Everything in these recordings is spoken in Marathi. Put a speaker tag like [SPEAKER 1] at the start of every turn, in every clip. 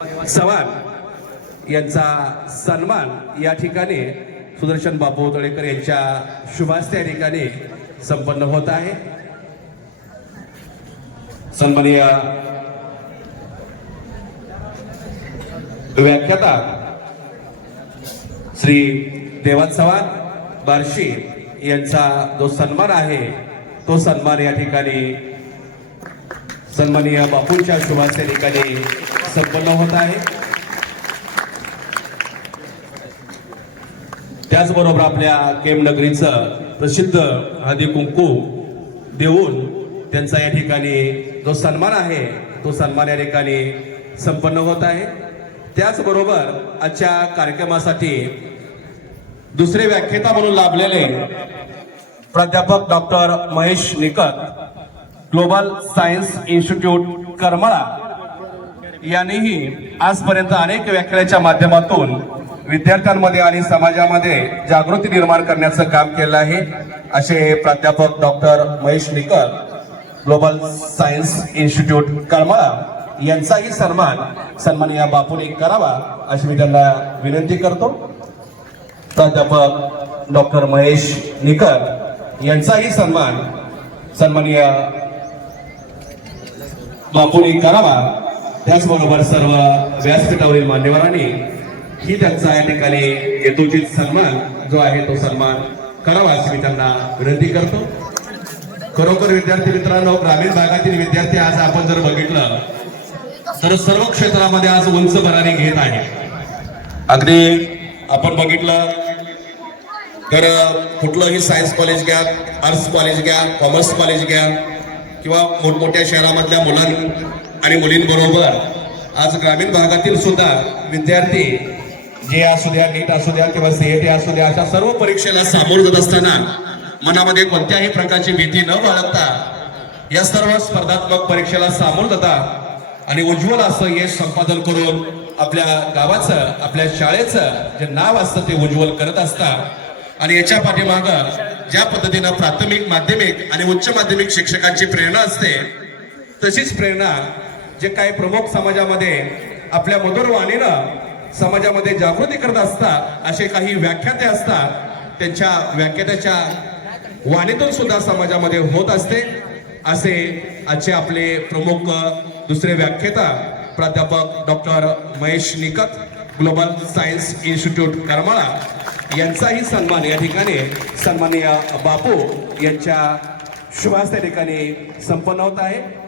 [SPEAKER 1] चव्हाण यांचा सन्मान या ठिकाणी सुदर्शन बापू तळेकर यांच्या शुभास्ते या ठिकाणी संपन्न होत आहे. सन्माननीय व्याख्याता श्री देवान चव्हाण बार्शी यांचा जो सन्मान आहे तो सन्मान या ठिकाणी सन्माननीय बापूंच्या शुभास्ते या ठिकाणी संपन्न होत आहे. त्याचबरोबर आपल्या केमनगरीचं प्रसिद्ध हळदी कुंकू देऊन त्यांचा या ठिकाणी जो सन्मान आहे तो सन्मान या ठिकाणी संपन्न होत आहे. त्याचबरोबर आजच्या कार्यक्रमासाठी दुसरे व्याख्याता म्हणून लाभलेले प्राध्यापक doctor Mahesh Nikat global science institute Karmala यांनीही आजपर्यंत अनेक व्याख्यानाच्या माध्यमातून विद्यार्थ्यांमध्ये आणि समाजामध्ये जागृती निर्माण करण्याचं काम केलं आहे. असे प्राध्यापक डॉक्टर महेश निकर ग्लोबल सायन्स इन्स्टिट्यूट करमाळा यांचाही सन्मान सन्माननीय बापूने करावा अशी मी त्यांना विनंती करतो. प्राध्यापक डॉक्टर महेश निकर यांचाही सन्मान सन्माननीय बापूने करावा त्याचबरोबर सर्व व्यासपीठावरील मान्यवरांनी ही त्यांचा या ठिकाणी हेतुचित सन्मान जो आहे तो सन्मान करावा अशी मी त्यांना विनंती करतो. खरोखर विद्यार्थी मित्रांनो ग्रामीण भागातील विद्यार्थी आज आपण जर बघितलं तर सर्व क्षेत्रामध्ये आज उंच भरारी घेत आहे. अगदी आपण बघितलं तर कुठलंही सायन्स कॉलेज घ्या आर्ट्स कॉलेज घ्या कॉमर्स कॉलेज घ्या किंवा मोठमोठ्या शहरामधल्या मुलांनी आणि मुलींबरोबर आज ग्रामीण भागातील सुद्धा विद्यार्थी जे असू द्या नीट असू द्या किंवा सीएटी असू द्या अशा सर्व परीक्षेला सामोरं जात असताना मनामध्ये कोणत्याही प्रकारची भीती न बाळगता या सर्व स्पर्धात्मक परीक्षेला सामोरं जातात आणि उज्ज्वल असं यश संपादन करून आपल्या गावाचं आपल्या शाळेचं जे नाव असतं ते उज्ज्वल करत असतात आणि याच्या पाठीमाग ज्या पद्धतीनं प्राथमिक माध्यमिक आणि उच्च माध्यमिक शिक्षकांची प्रेरणा असते तशीच प्रेरणा जे काही प्रमुख समाजामध्ये आपल्या मधुर वाणीनं समाजामध्ये जागृती करत असतात असे काही व्याख्याते असतात त्यांच्या व्याख्यात्याच्या वाणीतून सुद्धा समाजामध्ये होत असते. असे आजचे आपले प्रमुख दुसरे व्याख्याता प्राध्यापक doctor Mahesh Nikat global science institute Karmala यांचाही सन्मान या ठिकाणी सन्माननीय बापू यांच्या शुभास त्या ठिकाणी संपन्न होत आहे.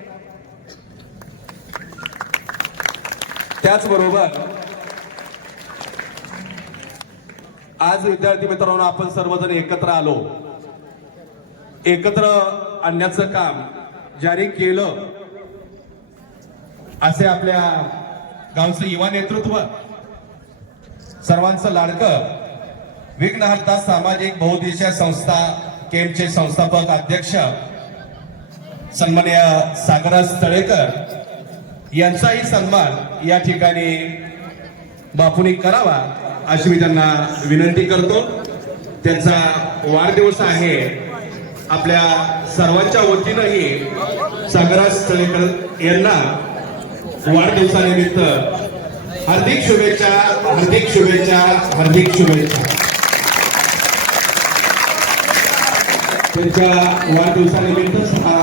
[SPEAKER 1] त्याचबरोबर आज विद्यार्थी मित्रांनो आपण सर्वजण एकत्र आलो. एकत्र आणण्याचं काम ज्याने केलं असे आपल्या गावचं युवा नेतृत्व सर्वांचं लाडकं विघ्नहर्ता सामाजिक बहुदेशीय संस्था केमचे संस्थापक अध्यक्ष सन्मान्य सागराज तळेकर यांचाही सन्मान या ठिकाणी बापूंनी करावा अशी मी त्यांना विनंती करतो. त्यांचा वाढदिवस आहे. आपल्या सर्वांच्या वतीनंही सागराज तळेकर यांना वाढदिवसानिमित्त हार्दिक शुभेच्छा हार्दिक शुभेच्छा हार्दिक शुभेच्छा. त्यांच्या वाढदिवसानिमित्तच हा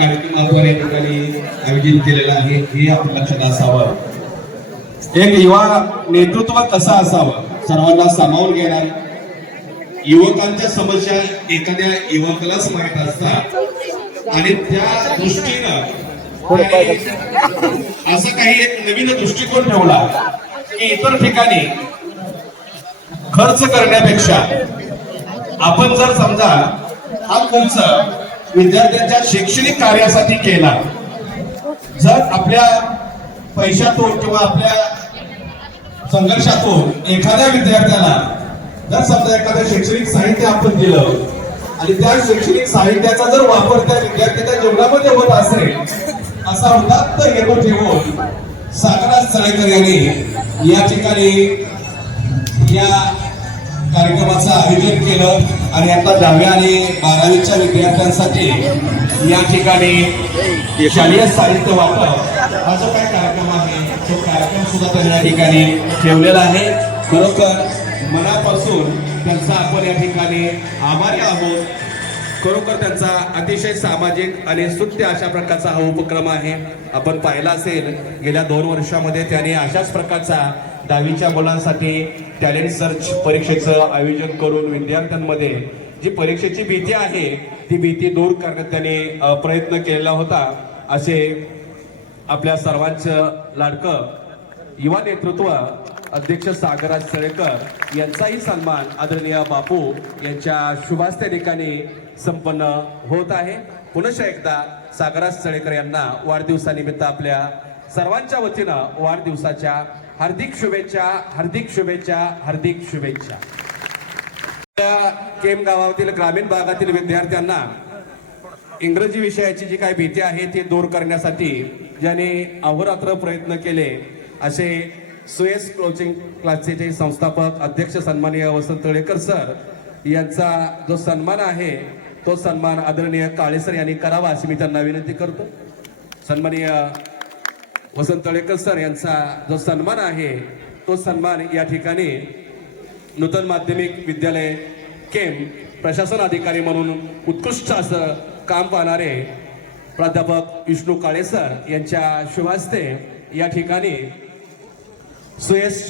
[SPEAKER 1] कार्यक्रम आपण या ठिकाणी आयोजित केलेला आहे हे आपल्या लक्षात असावं. एक युवा नेतृत्व कसं असावं? सर्वांना सामावून घेणार. युवकांच्या समस्या एखाद्या युवकालाच माहीत असतात. आणि त्या दृष्टीनं असं काही एक नवीन दृष्टिकोन ठेवला की इतर ठिकाणी खर्च करण्यापेक्षा आपण जर समजा हा खर्च विद्यार्थ्यांच्या शैक्षणिक कार्यासाठी केला. जर आपल्या पैशातून किंवा आपल्या संघर्षातून एखाद्या विद्यार्थ्याला जर समजा एखादं शैक्षणिक साहित्य आपण दिलं आणि त्या शैक्षणिक साहित्याचा जर वापर त्या विद्यार्थ्याच्या जीवनामध्ये होत असेल असा उदात्त हेतू ठेवून सागराज चळेकर यांनी या ठिकाणी या कार्यक्रमाचं आयोजन केलं आणि आता दहाव्या आणि बारावीच्या विद्यार्थ्यांसाठी या ठिकाणी शालेय साहित्य वापर हा जो काही कार्यक्रम आहे तो कार्यक्रम सुद्धा त्यांनी या ठिकाणी ठेवलेला आहे. खरोखर मनापासून त्यांचा आपण या ठिकाणी आभारी आहोत. खरोखर त्यांचा अतिशय सामाजिक आणि स्तुत्य अशा प्रकारचा हा उपक्रम आहे. आपण पाहिला असेल गेल्या दोन वर्षामध्ये त्याने अशाच प्रकारचा दहावीच्या मुलांसाठी टॅलेंट सर्च परीक्षेचं आयोजन करून विद्यार्थ्यांमध्ये जी परीक्षेची भीती आहे ती भीती दूर करण्यात त्याने प्रयत्न केलेला होता. असे आपल्या सर्वांचं लाडकं युवा नेतृत्व अध्यक्ष सागराज सळेकर यांचाही सन्मान आदरणीय बापू यांच्या शुभास्ते ठिकाणी संपन्न होत आहे. पुनश्च एकदा सागराज सळेकर यांना वाढदिवसानिमित्त आपल्या सर्वांच्या वतीनं वाढदिवसाच्या हार्दिक शुभेच्छा हार्दिक शुभेच्छा हार्दिक शुभेच्छा. त्या केम गावातील ग्रामीण भागातील विद्यार्थ्यांना इंग्रजी विषयाची जी काही भीती आहे ती दूर करण्यासाठी ज्याने अहोरात्र प्रयत्न केले असे सुएस क्लोचिंग क्लासचे संस्थापक अध्यक्ष सन्माननीय वसंत तळेकर सर यांचा जो सन्मान आहे तो सन्मान आदरणीय काळेसर यांनी करावा अशी मी त्यांना विनंती करतो. सन्माननीय वसंत तळेकर सर यांचा जो सन्मान आहे तो सन्मान या ठिकाणी नूतन माध्यमिक विद्यालय केम प्रशासन अधिकारी म्हणून उत्कृष्ट असं काम पाहणारे प्राध्यापक विष्णू काळे सर यांच्या शुभास्ते या ठिकाणी Suyash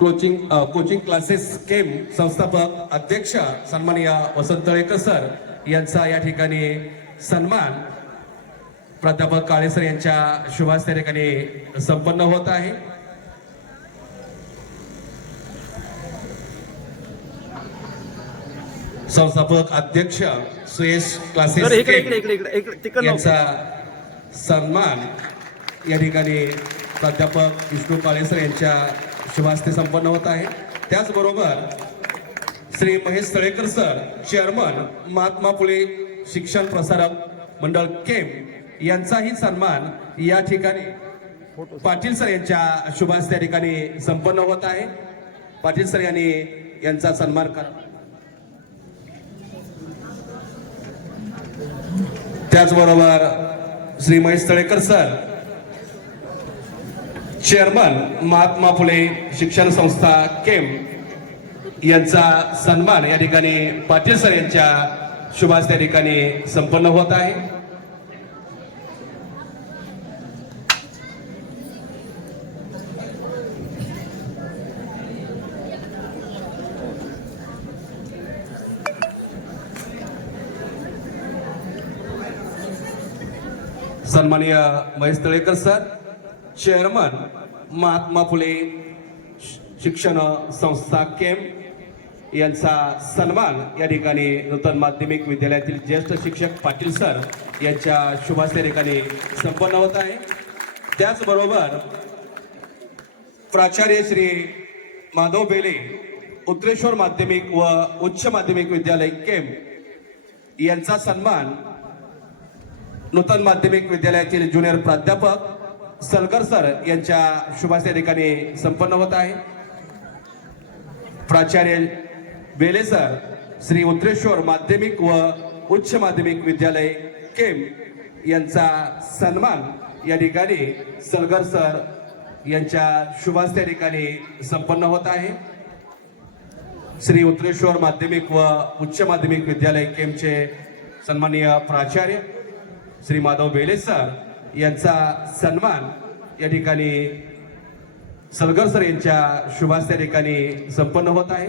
[SPEAKER 1] coaching coaching classes Kem संस्थापक अध्यक्ष सन्मान या वसंत तळेकर सर यांचा या ठिकाणी सन्मान प्राध्यापक काळेसर यांच्या शुभास्ते या ठिकाणी संपन्न होत आहे. संस्थापक अध्यक्ष सुयश क्लासेस यांचा सन्मान या ठिकाणी प्राध्यापक विष्णू काळेसर यांच्या शुभास्ते संपन्न होत आहे. त्याचबरोबर श्री महेश तळेकर सर चेअरमन महात्मा फुले शिक्षण प्रसारक मंडळ केम यांचाही सन्मान या ठिकाणी पाटील सर यांच्या शुभास त्या ठिकाणी संपन्न होत आहे. पाटील सर यांनी यांचा सन्मान करा. त्याचबरोबर श्री महेश तळेकर सर चेअरमन महात्मा फुले शिक्षण संस्था केम यांचा सन्मान या ठिकाणी पाटील सर यांच्या शुभास त्या ठिकाणी संपन्न होत आहे. सन्माननीय महेश तळेकर सर चेअरमन महात्मा फुले शिक्षण संस्था केम यांचा सन्मान या ठिकाणी नूतन माध्यमिक विद्यालयातील ज्येष्ठ शिक्षक पाटील सर यांच्या शुभास या ठिकाणी संपन्न होत आहे. त्याचबरोबर प्राचार्य श्री माधव बेले उत्तरेश्वर माध्यमिक व उच्च माध्यमिक विद्यालय केम यांचा सन्मान नूतन माध्यमिक विद्यालयातील ज्युनियर प्राध्यापक सलगर सर यांच्या शुभास या ठिकाणी संपन्न होत आहे. प्राचार्य बेले सर श्री उत्तरेश्वर माध्यमिक व उच्च माध्यमिक विद्यालय केम यांचा सन्मान या ठिकाणी सलगर सर यांच्या शुभास त्या ठिकाणी संपन्न होत आहे. श्री उत्तरेश्वर माध्यमिक व उच्च माध्यमिक विद्यालय केमचे सन्माननीय प्राचार्य श्री माधव बेले सर यांचा सन्मान या ठिकाणी सलगर सर यांच्या शुभास त्या ठिकाणी संपन्न होत आहे.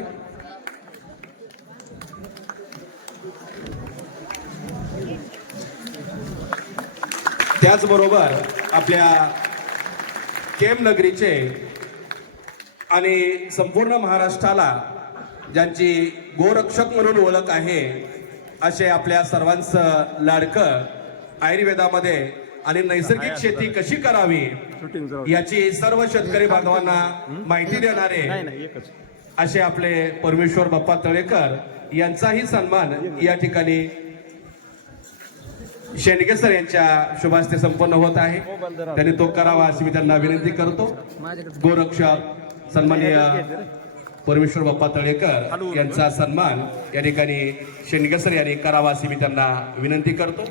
[SPEAKER 1] त्याचबरोबर आपल्या केम नगरीचे आणि संपूर्ण महाराष्ट्राला ज्यांची गोरक्षक म्हणून ओळख आहे असे आपल्या सर्वांचं लाडकं आयुर्वेदामध्ये आणि नैसर्गिक शेती कशी करावी याची सर्व शेतकरी बांधवांना माहिती देणारे
[SPEAKER 2] नाही नाही एकच.
[SPEAKER 1] असे आपले परमेश्वर बाप्पा तळेकर यांचाही सन्मान या ठिकाणी शेंडगे सर यांच्या शुभास्ते संपन्न होत आहे. त्यांनी तो करावा अशी मी त्यांना विनंती करतो. गोरक्षक सन्माननीय परमेश्वर बाप्पा तळेकर यांचा सन्मान या ठिकाणी शेंडगे सर यांनी करावा अशी मी त्यांना विनंती करतो.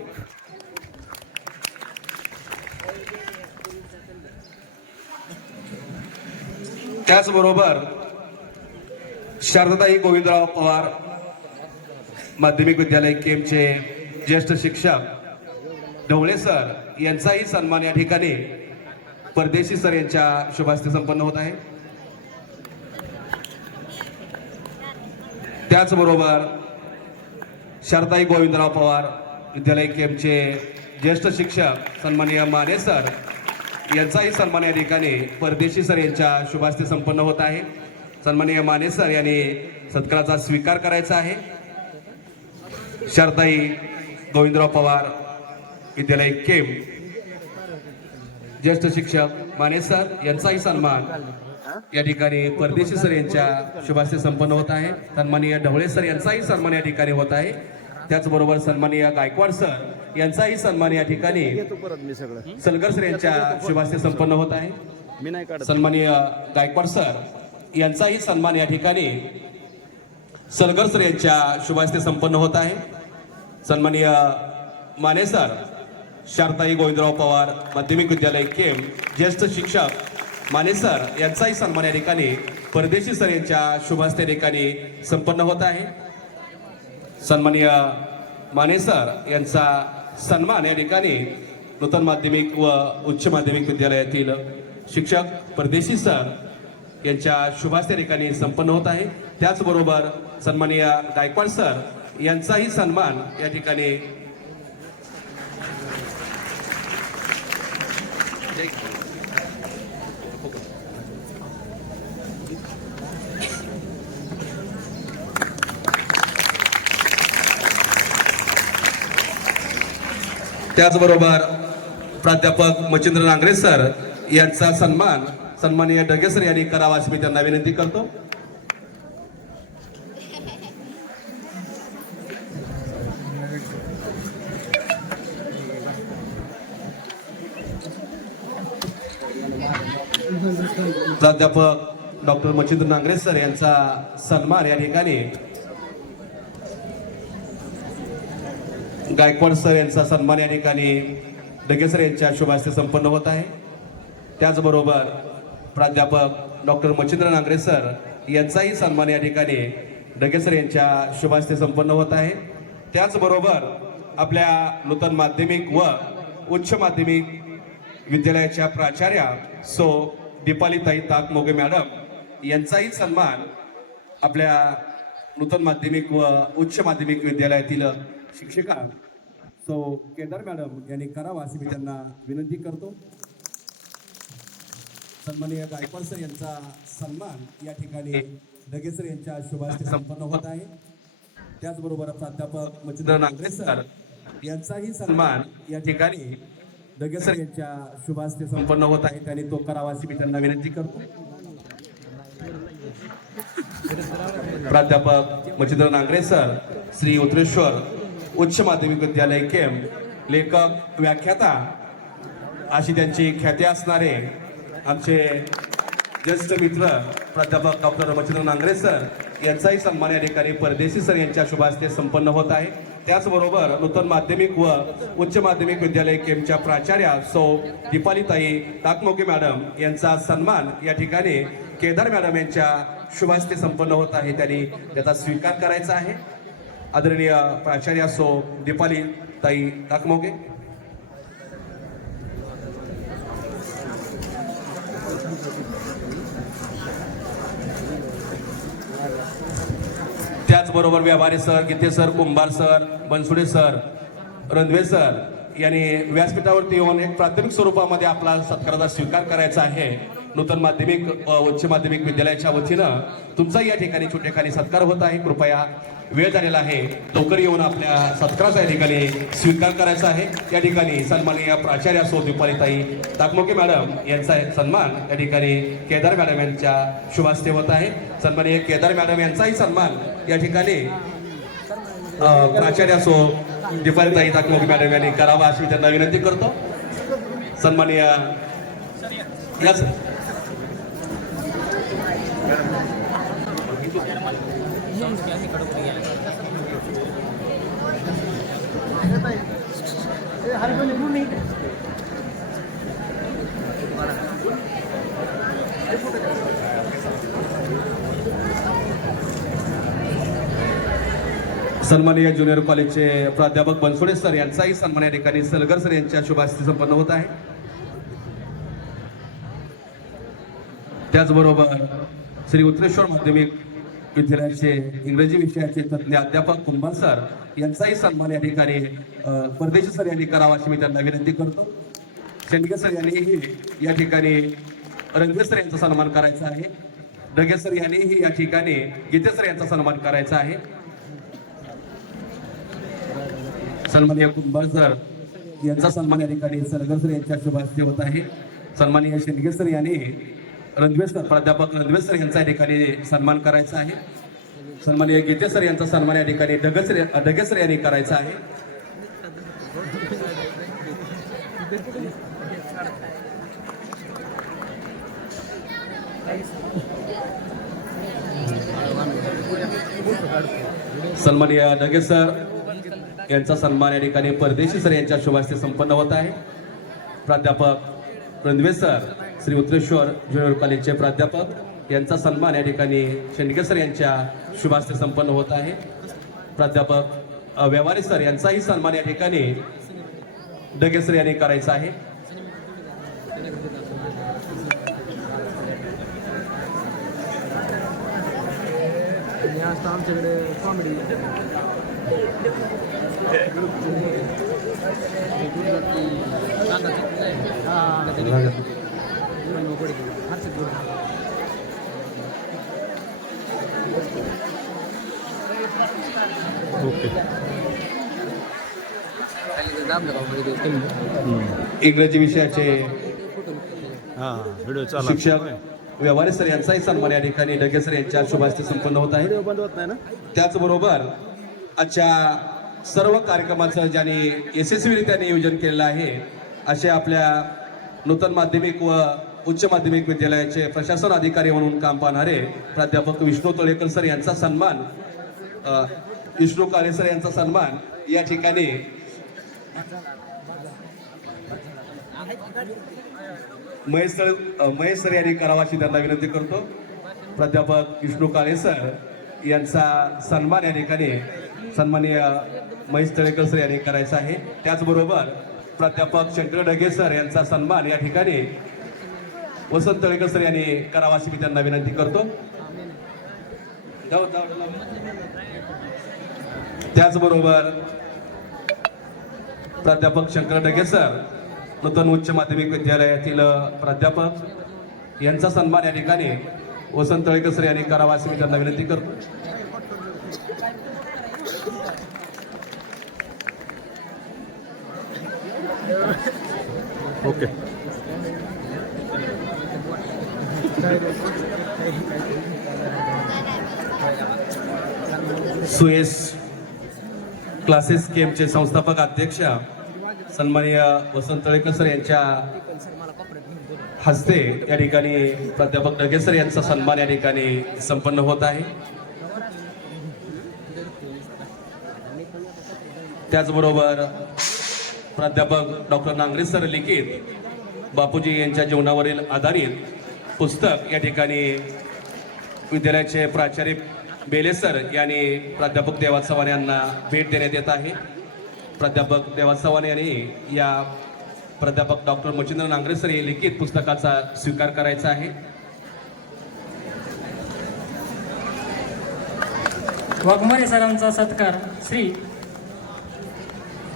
[SPEAKER 1] त्याचबरोबर शारदाताई गोविंदराव पवार माध्यमिक विद्यालय केमचे ज्येष्ठ शिक्षक ढवळे सर यांचाही सन्मान या ठिकाणी परदेशी सर यांच्या शुभास्ते संपन्न होत आहे. त्याचबरोबर शारदाई गोविंदराव पवार विद्यालय केमचे ज्येष्ठ शिक्षक सन्माननीय माने सर यांचाही सन्मान या ठिकाणी परदेशी सर यांच्या शुभास्ते संपन्न होत आहे. सन्माननीय माने सर यांनी सत्काराचा स्वीकार करायचा आहे. शारदाई गोविंदराव पवार विद्यालय केम ज्येष्ठ शिक्षक माने सर यांचाही सन्मान या ठिकाणी परदेशी सर यांच्या शुभास्ते संपन्न होत आहे. सन्माननीय ढवळे सर यांचाही सन्मान या ठिकाणी होत आहे. त्याचबरोबर सन्माननीय गायकवाड सर यांचाही सन्मान या ठिकाणी सलगर सर यांच्या शुभास्ते संपन्न होत आहे. सन्माननीय गायकवाड सर यांचाही सन्मान या ठिकाणी सलगर सर यांच्या शुभास्ते संपन्न होत आहे. सन्माननीय माने सर शारताई गोविंदराव पवार माध्यमिक विद्यालय केम ज्येष्ठ शिक्षक माने सर यांचाही सन्मान या ठिकाणी परदेशी सर यांच्या शुभास्ते ठिकाणी संपन्न होत आहे. सन्माननीय माने सर यांचा सन्मान या ठिकाणी नूतन माध्यमिक व उच्च माध्यमिक विद्यालयातील शिक्षक परदेशी सर यांच्या शुभास या ठिकाणी संपन्न होत आहे. त्याचबरोबर सन्माननीय गायकवाड सर यांचाही सन्मान या ठिकाणी त्याचबरोबर प्राध्यापक मच्छिंद्र नांगरे सर यांचा सन्मान सन्माननीय ढगे सर यांनी करावा अशी मी त्यांना विनंती करतो. प्राध्यापक डॉक्टर मच्छिंद्र नांगरे सर यांचा सन्मान या ठिकाणी गायकवाड सर यांचा सन्मान या ठिकाणी डगे सर यांच्या शुभास्ते संपन्न होत आहे. त्याचबरोबर प्राध्यापक डॉक्टर मच्छिंद्र नांगरे सर यांचाही सन्मान या ठिकाणी डगे सर यांच्या शुभास्ते संपन्न होत आहे. त्याचबरोबर आपल्या नूतन माध्यमिक व उच्च माध्यमिक विद्यालयाच्या प्राचार्या सो दीपालीताई ताक मोगे मॅडम यांचाही सन्मान आपल्या नूतन माध्यमिक व उच्च माध्यमिक विद्यालयातील शिक्षिका. सो केदार मॅडम यांनी करावा अशी मी त्यांना विनंती करतो. सन्माननीय गायकवाड सर यांचा सन्मान या ठिकाणी डगेसर यांच्या शुभास्ते संपन्न होत आहे. त्याचबरोबर प्राध्यापक मच्छिंद्र नांगरे सर यांचाही सन्मान या ठिकाणी डगेसर यांच्या शुभास्ते संपन्न होत आहे. त्यांनी तो करावा अशी मी त्यांना विनंती करतो. प्राध्यापक मच्छिंद्र नांगरे सर श्री उत्रेश्वर उच्च माध्यमिक विद्यालय केम लेखक व्याख्याता अशी त्यांची ख्याती असणारे आमचे ज्येष्ठ मित्र प्राध्यापक डॉक्टर रमचंद्र नांगरे सर यांचाही सन्मान या ठिकाणी परदेशी सर यांच्या शुभास्ते संपन्न होत आहे. त्याचबरोबर नूतन माध्यमिक व उच्च माध्यमिक विद्यालय केमच्या प्राचार्या सौ दीपालीताई ताकमोके मॅडम यांचा सन्मान या ठिकाणी केदार मॅडम यांच्या शुभास्ते संपन्न होत आहे. त्यांनी त्याचा स्वीकार करायचा आहे. आदरणीय प्राचार्य सो दीपाली ताई ताकमोगे त्याचबरोबर Vyapari sir Gite sir Kumbhar sir Bansude sir Ranave sir यांनी व्यासपीठावरती येऊन एक प्राथमिक स्वरूपामध्ये आपला सत्काराचा स्वीकार करायचा आहे. नूतन माध्यमिक उच्च माध्यमिक विद्यालयाच्या वतीनं तुमचाही या ठिकाणी छोट्याखाली सत्कार होत आहे. कृपया वेळ झालेला आहे. लवकर येऊन आपल्या सत्काराचा या ठिकाणी स्वीकार करायचा आहे. या ठिकाणी सन्माननीय प्राचार्य सो दीपालीताई दाकमोके मॅडम यांचा सन्मान या ठिकाणी केदार मॅडम यांच्या शुभास्ते होत आहे. सन्माननीय केदार मॅडम यांचाही सन्मान या ठिकाणी प्राचार्य सो दीपालीताई दाकमोके मॅडम यांनी करावा अशी मी त्यांना विनंती करतो. सन्माननीय या सन्मानीय ज्युनियर कॉलेजचे प्राध्यापक बनसोडे सर यांचाही सन्मान या ठिकाणी सलगर सर यांच्या शुभास्ती संपन्न होत आहे. त्याचबरोबर श्री उत्तरेश्वर माध्यमिक विद्यालयाचे इंग्रजी विषयाचे तज्ज्ञ अध्यापक कुंभार सर यांचाही सन्मान या ठिकाणी परदेशी सर यांनी करावा अशी मी त्यांना विनंती करतो. शेंडगे सर यांनीही या ठिकाणी रंगे सर यांचा सन्मान करायचा आहे. डगे सर यांनीही या ठिकाणी गीते सर यांचा सन्मान करायचा आहे. सन्माननीय कुंभार सर यांचा सन्मान या ठिकाणी सरगर सर यांच्या शुभास्ते होत आहे. सन्माननीय शेंडगे सर यांनी रणद्वे सर प्राध्यापक रणद्वे सर यांचा या ठिकाणी सन्मान करायचा आहे. सन्माननीय गीते सर यांचा सन्मान या ठिकाणी डगे सर डगे सर यांनी करायचा आहे. सन्माननीय डगे सर यांचा सन्मान या ठिकाणी परदेशी सर यांच्या शुभास्ते संपन्न होत आहे. प्राध्यापक रणवे सर श्री उत्तरेश्वर ज्युनियर कॉलेजचे प्राध्यापक यांचा सन्मान या ठिकाणी शेंडगे सर यांच्या शुभास्ते संपन्न होत आहे. प्राध्यापक व्यवहारे सर यांचाही सन्मान या ठिकाणी डगे सर यांनी करायचा आहे.
[SPEAKER 2] आमच्याकडे कॉमेडी
[SPEAKER 1] इंग्रजी विषयाचे
[SPEAKER 2] हा
[SPEAKER 1] शिक्षक व्यवहारे सर यांचाही सन्मान या ठिकाणी. डगे सर यांच्या शुभास्ते संपन्न होत आहे.
[SPEAKER 2] व्हिडिओ बंद होत नाही ना
[SPEAKER 1] त्याचबरोबर आजच्या सर्व कार्यक्रमाचं ज्यांनी यशस्वीरित्या नियोजन केलेलं आहे असे आपल्या नूतन माध्यमिक व उच्च माध्यमिक विद्यालयाचे प्रशासन अधिकारी म्हणून काम पाहणारे प्राध्यापक विष्णू तळेकर सर यांचा सन्मान विष्णू काळे सर यांचा सन्मान या ठिकाणी महेश सर महेश सर यांनी करावा अशी त्यांना विनंती करतो. प्राध्यापक विष्णू काळे सर यांचा सन्मान या ठिकाणी सन्माननीय महेश तळेकर सर यांनी करायचा आहे. त्याचबरोबर प्राध्यापक शंकर डगे सर यांचा सन्मान या ठिकाणी वसंत तळेकर सर यांनी करावा अशी मी त्यांना विनंती करतो. त्याचबरोबर प्राध्यापक शंकर डगे सर नूतन उच्च माध्यमिक विद्यालयातील प्राध्यापक यांचा सन्मान या ठिकाणी वसंत तळेकर सर यांनी करावा अशी मी त्यांना विनंती करतो.
[SPEAKER 2] ओके
[SPEAKER 1] सुएस क्लासेस केमचे संस्थापक अध्यक्ष सन्माननीय वसंत तळेकर सर यांच्या हस्ते या ठिकाणी प्राध्यापक डगे सर यांचा सन्मान या ठिकाणी संपन्न होत आहे. त्याचबरोबर प्राध्यापक डॉक्टर नांगरे सर लिखित बापूजी यांच्या जीवनावरील आधारित पुस्तक या ठिकाणी विद्यालयाचे प्राचार्य बेले सर यांनी प्राध्यापक देवा चव्हाण यांना भेट देण्यात येत आहे. प्राध्यापक देवा चव्हाण यांनी या प्राध्यापक डॉक्टर मच्छिंद्र नांगरे सर हे लिखित पुस्तकाचा स्वीकार करायचा आहे.
[SPEAKER 3] वाघमारे सरांचा सत्कार श्री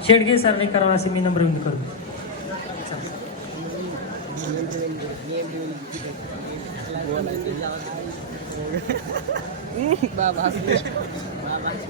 [SPEAKER 3] शेडगे सरांनी करावा असे मी नम्र विनंती करतो. aku ke. Ba ba aku. Ba ba aku.